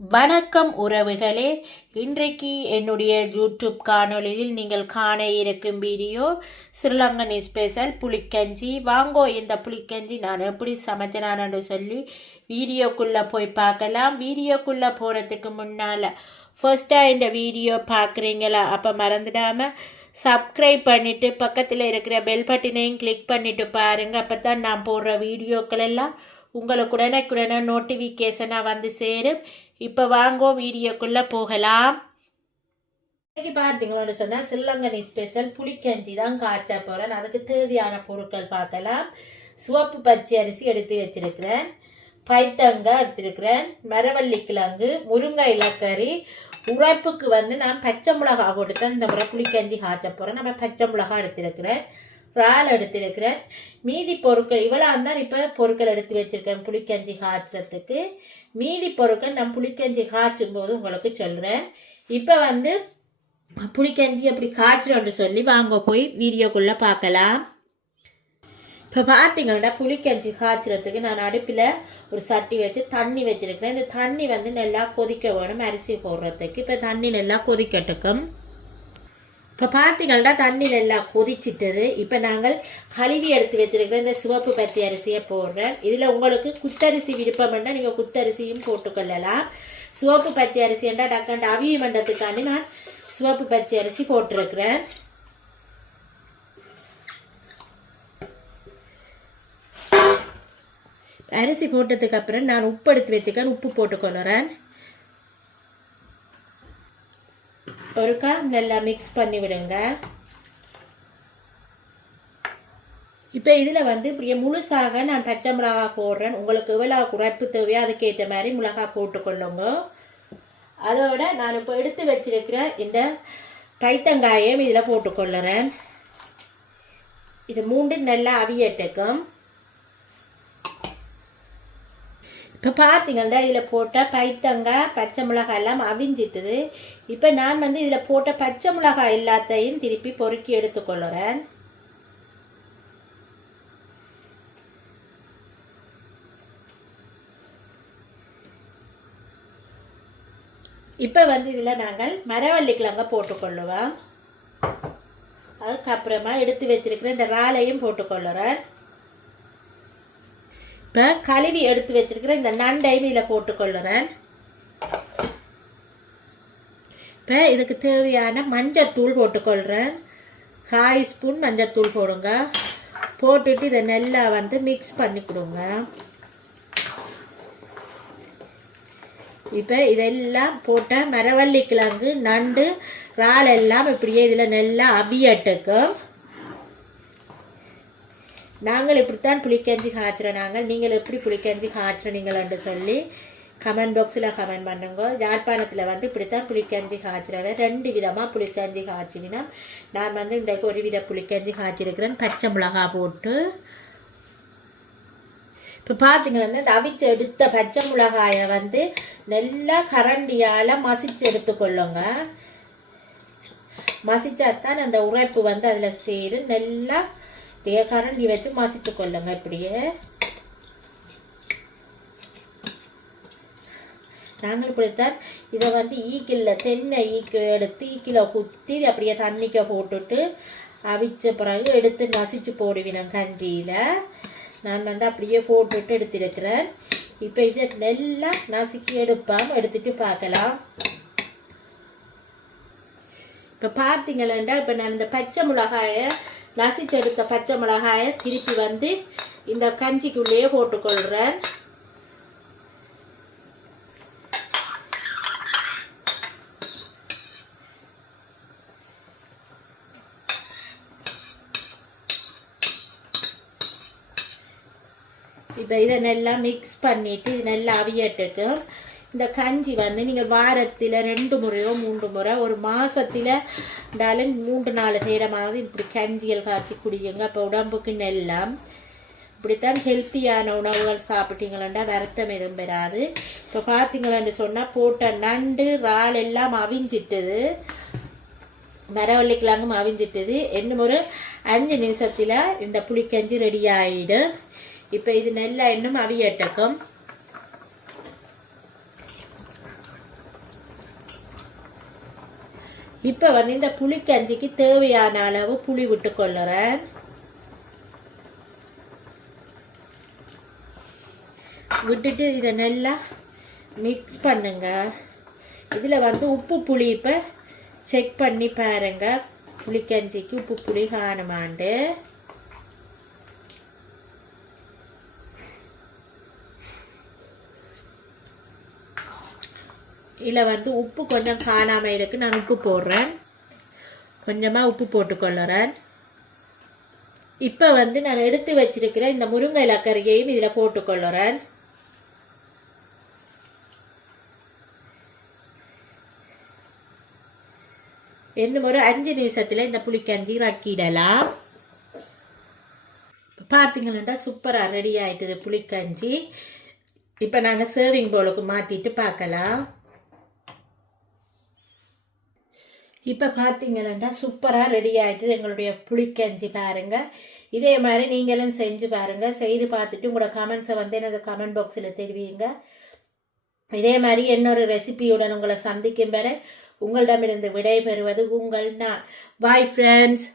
வணக்கம் உறவுகளே. இன்றைக்கு என்னுடைய யூடியூப் காணொலியில் நீங்கள் காண இருக்கும் வீடியோ ஸ்ரீலங்கன் ஸ்பெஷல் புளிக்கஞ்சி. வாங்கோ இந்த புளிக்கஞ்சி நான் எப்படி சமைச்சினான்னு சொல்லி வீடியோக்குள்ளே போய் பார்க்கலாம். வீடியோக்குள்ளே போகிறதுக்கு முன்னால் ஃபர்ஸ்ட்டாக இந்த வீடியோ பார்க்குறீங்களா? அப்போ மறந்துடாமல் சப்ஸ்கிரைப் பண்ணிவிட்டு பக்கத்தில் இருக்கிற பெல் பட்டினையும் கிளிக் பண்ணிவிட்டு பாருங்கள் அப்போ தான் நான் போடுற வீடியோக்கள் எல்லாம் உங்களுக்கு உடனுக்குடனே நோட்டிஃபிகேஷனாக வந்து சேரும். இப்போ வாங்கோ வீடியோக்குள்ளே போகலாம். இன்னைக்கு பார்த்தீங்களோன்னு சொன்னால் சில்லங்கனி ஸ்பெஷல் புளிக்கஞ்சி தான் காய்ச்ச போகிறேன் அதுக்கு தேவையான பொருட்கள் பார்க்கலாம் சிவப்பு பச்சை அரிசி எடுத்து வச்சிருக்கிறேன். பைத்தங்காய் எடுத்திருக்கிறேன். மரவள்ளி கிழங்கு முருங்கை இலக்கறி. உழைப்புக்கு வந்து நான் பச்சை மிளகா போட்டு தான் இந்த முறை புளிக்கஞ்சி காய்ச்ச போகிறேன் நம்ம பச்சை மிளகா எடுத்திருக்கிறேன். இறால் எடுத்திருக்கிறேன் மீதி பொருட்கள் இவ்வளோ தான் இப்போ பொருட்கள் எடுத்து வச்சுருக்கிறேன் புளிக்கஞ்சி காய்ச்சறதுக்கு. மீதி பொருட்கள் நான் புளிக்கஞ்சி காய்ச்சும் போது உங்களுக்கு சொல்கிறேன் இப்போ வந்து புளிக்கஞ்சி எப்படி காய்ச்சறோன்னு சொல்லி வாங்க போய் வீடியோக்குள்ளே பார்க்கலாம். இப்போ பார்த்தீங்கன்னா புளிக்கஞ்சி காய்ச்சறதுக்கு நான் அடுப்பில் ஒரு சட்டி வச்சு தண்ணி வச்சுருக்கிறேன். இந்த தண்ணி வந்து நல்லா கொதிக்க வேணும் அரிசி போடுறதுக்கு. இப்போ தண்ணி நல்லா கொதிக்கட்டுக்கும் இப்போ பார்த்தீங்கன்னா தண்ணி நல்லா கொதிச்சிட்டது. இப்போ நாங்கள் கழுவி எடுத்து வச்சிருக்கிற இந்த சிவப்பு பச்சை அரிசியை போடுறேன். இதில் உங்களுக்கு குத்தரிசி விருப்பம்னா நீங்கள் குத்தரிசியும் போட்டுக்கொள்ளலாம். சிவப்பு பச்சை அரிசி என்றால் டக்காண்டு அவிய மண்டத்துக்காண்டி நான் சிவப்பு பச்சை அரிசி போட்டிருக்கிறேன். அரிசி போட்டதுக்கு அப்புறம் நான் உப்பு எடுத்து வச்சுக்கேன் உப்பு போட்டுக்கொள்ளுறேன். ஒருக்கா நல்லா மிக்ஸ் பண்ணி விடுங்க. இப்போ இதில் வந்து இப்படியே முழுசாக நான் பச்சை மிளகா போடுறேன். உங்களுக்கு எவ்வளோ குறைப்பு தேவையோ அதுக்கேற்ற மாதிரி மிளகா போட்டுக்கொள்ளுங்க அதோட நான் இப்போ எடுத்து வச்சிருக்கிற இந்த கைத்தங்காயையும் இதில் போட்டுக்கொள்ளுறேன் இது மூன்று நல்லா அவியட்டுக்கும் இப்போ பார்த்தீங்கன்னா இதில் போட்ட பைத்தங்காய் பச்சை மிளகாய் எல்லாம் அவிஞ்சிட்டுது. இப்போ நான் வந்து இதில் போட்ட பச்சை மிளகாய் எல்லாத்தையும் திருப்பி பொறுக்கி எடுத்துக்கொள்ளுறேன். இப்போ வந்து இதில் நாங்கள் மரவள்ளி கிழங்க போட்டுக்கொள்ளுவோம். அதுக்கப்புறமா எடுத்து வச்சிருக்கிற இந்த ராலையும் போட்டுக்கொள்ளுறேன். இப்போ கழுவி எடுத்து வச்சிருக்கிற இந்த நண்டையும் இதில் போட்டுக்கொள்ளுறேன். இப்போ இதுக்கு தேவையான மஞ்சத்தூள் போட்டுக்கொள்கிறேன் காய் ஸ்பூன் மஞ்சத்தூள் போடுங்க. போட்டுட்டு இதை நல்லா வந்து மிக்ஸ் பண்ணி கொடுங்க. இப்போ இதெல்லாம் போட்ட மரவள்ளி கிழங்கு நண்டு இறால் எல்லாம் இப்படியே இதில் நல்லா அபியட்டுக்கும் நாங்கள் இப்படித்தான் புளிக்கஞ்சி காய்ச்சுறோம் நாங்கள் நீங்கள் எப்படி புளிக்கஞ்சி காய்ச்சுறீங்களன்னு சொல்லி கமெண்ட் பாக்ஸில் கமெண்ட் பண்ணுங்க. யாழ்ப்பாணத்தில் வந்து இப்படித்தான் புளிக்கஞ்சி காய்ச்சுறாங்க ரெண்டு விதமாக புளிக்கஞ்சி காய்ச்சினா நான் வந்து இன்றைக்கு ஒரு வித புளிக்கஞ்சி காய்ச்சிருக்கிறேன். பச்சை மிளகா போட்டு. இப்போ பார்த்தீங்கன்னா இந்த அவிச்சு எடுத்த பச்சை மிளகாயை வந்து நல்லா கரண்டியால் மசிச்சு எடுத்துக்கொள்ளுங்க. மசிச்சாத்தான் அந்த உரைப்பு வந்து அதில் சேரும். நல்லா இப்படியே கரண்டி வச்சு மசித்து கொள்ளுங்க இப்படியே. நாங்கள் இப்படித்தான். இதை வந்து ஈக்கில் தென்னை ஈக்கு எடுத்து ஈக்கில் குத்தி அப்படியே தண்ணிக்க போட்டுட்டு அவிச்ச பிறகு எடுத்து நசிச்சு போடுவினோம் கஞ்சியில். நான் வந்து அப்படியே போட்டுட்டு எடுத்திருக்கிறேன். இப்போ இதை நல்லா நசுக்கி எடுப்பாம் எடுத்துட்டு பார்க்கலாம். இப்போ பார்த்தீங்களேண்டா இப்போ நான் இந்த பச்சை மிளகாயை நசிச்செடுத்த பச்சை மிளகாயை திருப்பி வந்து இந்த கஞ்சிக்குள்ளேயே போட்டுக்கொள்கிறேன் இப்போ இதை நல்லா மிக்ஸ் பண்ணிவிட்டு இது நல்லா அவியட்டுக்கும் இந்த கஞ்சி வந்து நீங்கள் வாரத்தில் ரெண்டு முறையோ மூன்று முறை ஒரு மாதத்தில் இருந்தாலும் மூன்று நாலு நேரமாவது இப்படி கஞ்சிகள் காய்ச்சி குடியுங்க அப்போ உடம்புக்கு நெல்லாம் இப்படித்தான் ஹெல்த்தியான உணவுகள் சாப்பிட்டீங்களா வருத்தம் எதுவும் பெறாது. இப்போ பார்த்தீங்களான்னு சொன்னால் போட்ட நண்டு இறால் எல்லாம் அவிஞ்சிட்டது. மரவள்ளிக்கிழங்கும் அவிஞ்சிட்டது. இன்னும் ஒரு அஞ்சு நிமிஷத்தில் இந்த புளிக்கஞ்சி ரெடி ஆகிடும் இப்போ இது நல்லா இன்னும் அவியட்டக்கும் இப்போ வந்து இந்த புளிக்கஞ்சிக்கு தேவையான அளவு புளி விட்டு கொள்ளுறேன். விட்டுட்டு இதை நல்லா மிக்ஸ் பண்ணுங்க. இதில் வந்து உப்பு புளி இப்போ செக் பண்ணி பாருங்க. புளிக்கஞ்சிக்கு உப்பு புளி காணுமாண்டு. இதில் வந்து உப்பு கொஞ்சம் காணாமல் இருக்கு. நான் உப்பு போடுறேன். கொஞ்சமாக உப்பு போட்டுக்கொள்ளுறேன். இப்போ வந்து நான் எடுத்து வச்சிருக்கிற இந்த முருங்கை இலக்கறியையும் இதில் போட்டுக்கொள்ளுறேன். இன்னும் ஒரு அஞ்சு நிமிஷத்தில் இந்த புளிக்கஞ்சி ரக்கிடலாம் பார்த்தீங்கன்னா சூப்பராக ரெடி ஆயிட்டுது புளிக்கஞ்சி. இப்போ நாங்கள் சர்விங் போலுக்கு மாற்றிட்டு பார்க்கலாம் இப்போ பார்த்தீங்கன்னா சூப்பராக ரெடி ஆயிட்டுது எங்களுடைய புளிக்கஞ்சி பாருங்கள் இதே மாதிரி நீங்களும் செஞ்சு பாருங்கள் செய்து பார்த்துட்டு உங்களோட கமெண்ட்ஸை வந்து எனது கமெண்ட் பாக்ஸில் தெரிவிங்க. இதே மாதிரி இன்னொரு ரெசிபியுடன் உங்களை சந்திக்கும் வரை உங்களிடமிருந்து விடைபெறுவது உங்கள் நான். Bye friends